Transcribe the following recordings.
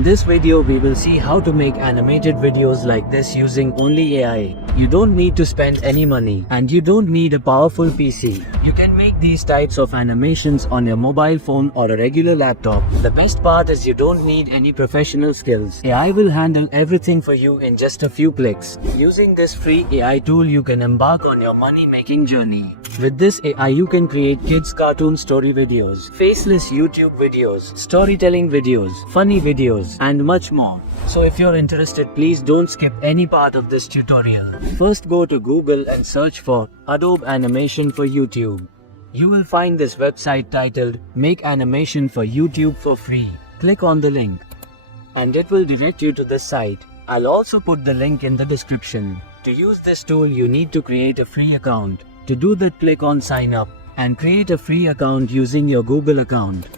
In this video we will see how to make animated videos like this using only AI. You don't need to spend any money and you don't need a powerful PC. You can make these types of animations on your mobile phone or a regular laptop. The best part is you don't need any professional skills. AI will handle everything for you in just a few clicks. Using this free AI tool you can embark on your money making journey. With this AI you can create kids cartoon story videos, faceless YouTube videos, storytelling videos, funny videos, and much more. So if you're interested, please don't skip any part of this tutorial. First go to Google and search for Adobe Animation for YouTube. You will find this website titled Make Animation for YouTube for free. Click on the link and it will direct you to the site. I'll also put the link in the description. To use this tool you need to create a free account. To do that, click on sign up and create a free account using your Google account.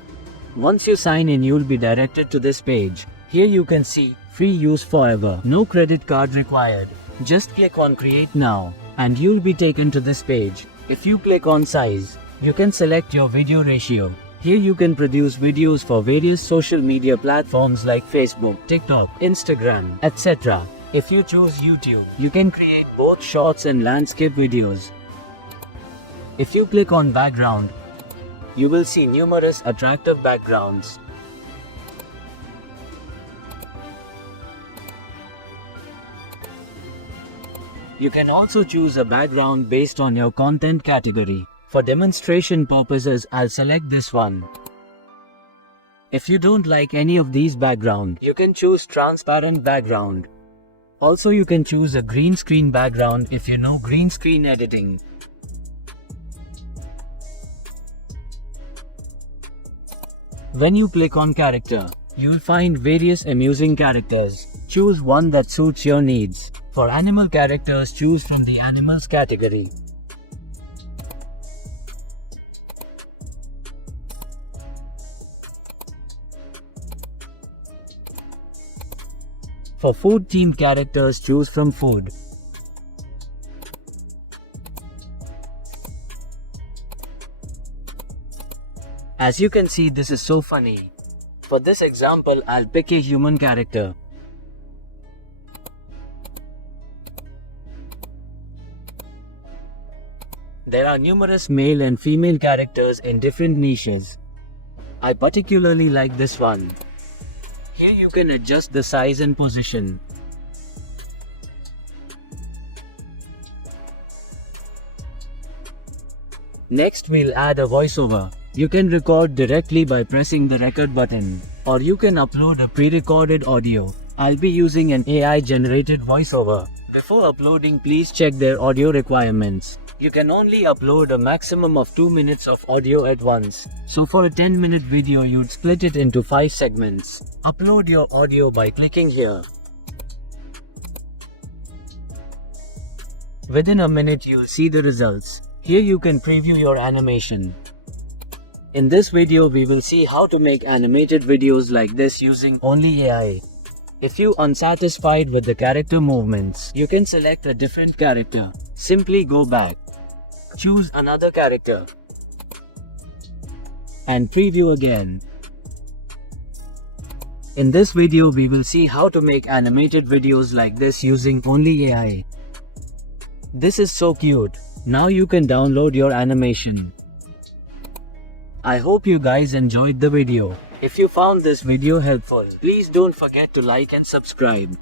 Once you sign in, you'll be directed to this page. Here you can see free use forever, no credit card required. Just click on create now and you'll be taken to this page. If you click on size, you can select your video ratio. Here you can produce videos for various social media platforms like Facebook, TikTok, Instagram, etc. If you choose YouTube, you can create both shorts and landscape videos. If you click on background, you will see numerous attractive backgrounds. You can also choose a background based on your content category. For demonstration purposes, I'll select this one. If you don't like any of these background, you can choose transparent background. Also, you can choose a green screen background if you know green screen editing. When you click on character, you'll find various amusing characters. Choose one that suits your needs. For animal characters, choose from the animals category. For food themed characters, choose from food. As you can see, this is so funny. For this example, I'll pick a human character. There are numerous male and female characters in different niches. I particularly like this one. Here you can adjust the size and position. Next, we'll add a voiceover. You can record directly by pressing the record button, or you can upload a pre-recorded audio. I'll be using an AI-generated voiceover. Before uploading, please check their audio requirements. You can only upload a maximum of 2 minutes of audio at once. So for a 10-minute video, you'd split it into 5 segments. Upload your audio by clicking here. Within a minute, you'll see the results. Here you can preview your animation. In this video, we will see how to make animated videos like this using only AI. If you are unsatisfied with the character movements, you can select a different character. Simply go back, choose another character, and preview again. In this video, we will see how to make animated videos like this using only AI. This is so cute. Now you can download your animation. I hope you guys enjoyed the video. If you found this video helpful, please don't forget to like and subscribe.